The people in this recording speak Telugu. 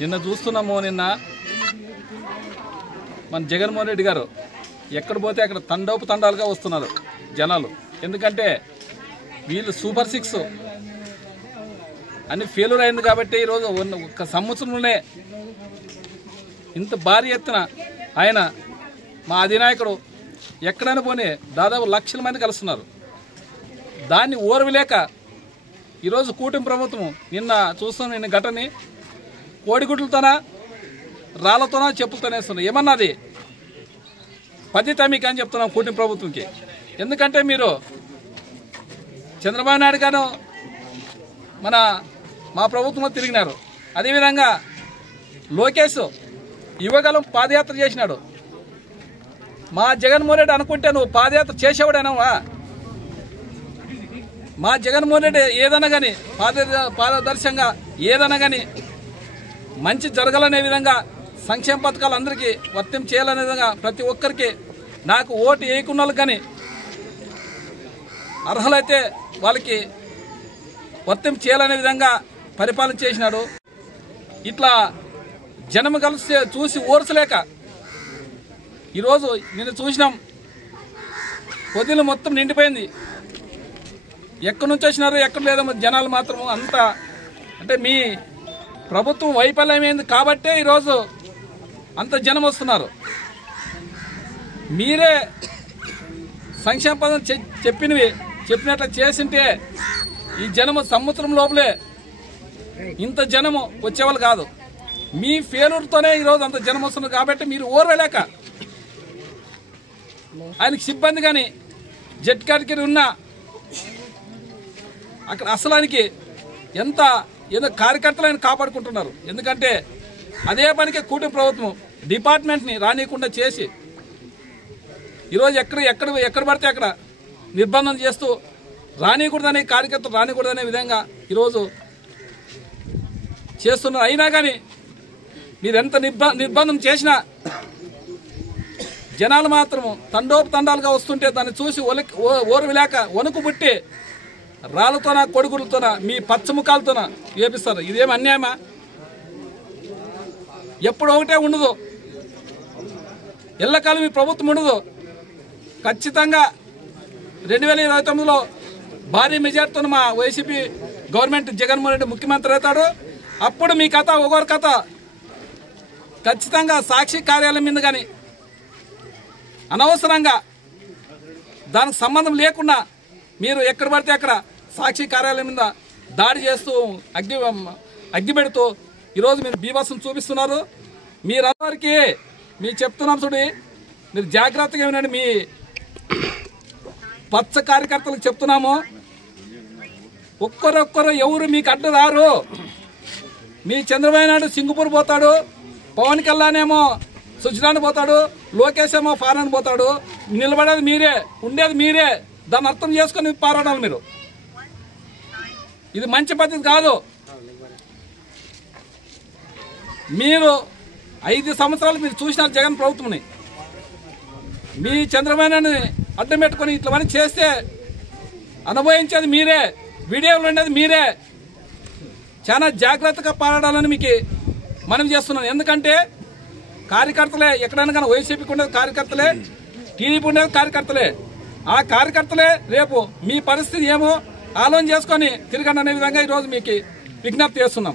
నిన్న చూస్తున్నాము. నిన్న మన జగన్మోహన్ రెడ్డి గారు ఎక్కడ పోతే అక్కడ తండాలుగా వస్తున్నారు జనాలు. ఎందుకంటే వీళ్ళు సూపర్ 6 అన్ని ఫెయిల్యూర్ అయింది కాబట్టి ఈరోజు ఒక సంవత్సరంలోనే ఇంత భారీ ఎత్తున ఆయన మా అధినాయకుడు ఎక్కడైనా పోనీ దాదాపు లక్షల మంది కలుస్తున్నారు. దాన్ని ఓర్వలేక ఈరోజు కూటమి ప్రభుత్వం నిన్న చూస్తున్న నిన్న ఘటనని కోడిగుడ్లతోనా రాళ్లతోనా చెప్పులతోనే వేస్తున్నారు. ఏమన్నది పద్ధతి మీకు అని చెప్తున్నాం కూటమి ప్రభుత్వంకి. ఎందుకంటే మీరు చంద్రబాబు నాయుడు గారు మా ప్రభుత్వంలో తిరిగినారు. అదేవిధంగా లోకేష్ యువగలం పాదయాత్ర చేసినాడు. మా జగన్మోహన్ రెడ్డి అనుకుంటే నువ్వు పాదయాత్ర చేసేవాడేనావా? మా జగన్మోహన్ రెడ్డి ఏదన్నా కానీ పారదర్శకంగా ఏదన్నా కానీ మంచి జరగాలనే విధంగా సంక్షేమ పథకాలు అందరికీ వర్తింప చేయాలనే విధంగా ప్రతి ఒక్కరికి నాకు ఓటు వేయకున్న వాళ్ళకి కానీ అర్హులైతే వాళ్ళకి వర్తింప చేయాలనే విధంగా పరిపాలన చేసినాడు. ఇట్లా జనం కలిసి చూసి ఓర్చలేక ఈరోజు నిన్న చూసినాం, పొద్దున మొత్తం నిండిపోయింది. ఎక్కడి నుంచి వచ్చినారు ఎక్కడ లేదో జనాలు మాత్రం అంతా అంటే మీ ప్రభుత్వం వైఫల్యమైంది కాబట్టే ఈరోజు అంత జనం వస్తున్నారు. మీరే సంక్షేమ పదం చెప్పినట్లు చేసింటే ఈ జనము సంవత్సరం లోపలే ఇంత జనము వచ్చేవాళ్ళు కాదు. మీ ఫెయిల్యూర్తోనే ఈరోజు అంత జనం వస్తున్నారు కాబట్టి మీరు ఓర్వలేక ఆయనకి సిబ్బంది కానీ జెడ్ కేటగిరీ ఉన్న అక్కడ అసలానికి ఏదో కార్యకర్తలు ఆయన కాపాడుకుంటున్నారు. ఎందుకంటే అదే పనికి కూటమి ప్రభుత్వం డిపార్ట్మెంట్ని రానియకుండా చేసి ఈరోజు ఎక్కడ పడితే అక్కడ నిర్బంధం చేస్తూ రానియకూడదనే కార్యకర్తలు రానియకూడదనే విధంగా ఈరోజు చేస్తున్నారు. అయినా కానీ మీరు ఎంత నిర్బంధం చేసినా జనాలు మాత్రము తండాలుగా వస్తుంటే దాన్ని చూసి ఓర్వలేక వణుకు పుట్టి రాళ్ళతోనా కొడుకులతోనా మీ పచ్చముఖాలతోనా వేపిస్తారు. ఇదేం అన్యాయమా? ఎప్పుడు ఒకటే ఉండదు, ఎల్లకాలం మీ ప్రభుత్వం ఉండదు. ఖచ్చితంగా 2029లో భారీ మెజార్టీతో మా వైసీపీ గవర్నమెంట్ జగన్మోహన్ రెడ్డి ముఖ్యమంత్రి అవుతాడు. అప్పుడు మీ కథ ఒకరి కథ. ఖచ్చితంగా సాక్షి కార్యాలయం మీద కానీ అనవసరంగా దానికి సంబంధం లేకుండా మీరు ఎక్కడ పడితే అక్కడ సాక్షి కార్యాలయం మీద దాడి చేస్తూ అగ్గి పెడుతూ ఈరోజు మీరు బీభత్సం చూపిస్తున్నారు. మీరందరికీ మీరు చెప్తున్నాం చూడి, మీరు జాగ్రత్తగా వినండి. మీ పచ్చ కార్యకర్తలకు చెప్తున్నాము, ఒక్కరొక్కరు ఎవరు మీకు అడ్డు రారు. మీ చంద్రబాబు నాయుడు సింగపూర్ పోతాడు, పవన్ కళ్యాణ్ ఏమో స్విట్జర్లాండ్ పోతాడు, లోకేష్ ఏమో ఫారెన్ పోతాడు. నిలబడేది మీరే, ఉండేది మీరే. దాన్ని అర్థం చేసుకుని పారాడాలి మీరు. ఇది మంచి పద్ధతి కాదు. మీరు 5 సంవత్సరాలు మీరు చూసినారు జగన్ ప్రభుత్వంని. మీ చంద్రబాబు నాయుడిని అడ్డం పెట్టుకుని ఇట్లా చేస్తే అనుభవించేది మీరే, వీడియోలు ఉండేది మీరే. చాలా జాగ్రత్తగా పారాడాలని మీకు మనం చేస్తున్నాను. ఎందుకంటే కార్యకర్తలే ఎక్కడైనా కానీ వైసీపీకి ఉండేది కార్యకర్తలే, టీడీపీ ఉండేది కార్యకర్తలే. ఆ కార్యకర్తలే రేపు మీ పరిస్థితి ఏమో ఆలోచన చేసుకొని తిరగండి అనే విధంగా ఈరోజు మీకు విజ్ఞప్తి చేస్తున్నాం.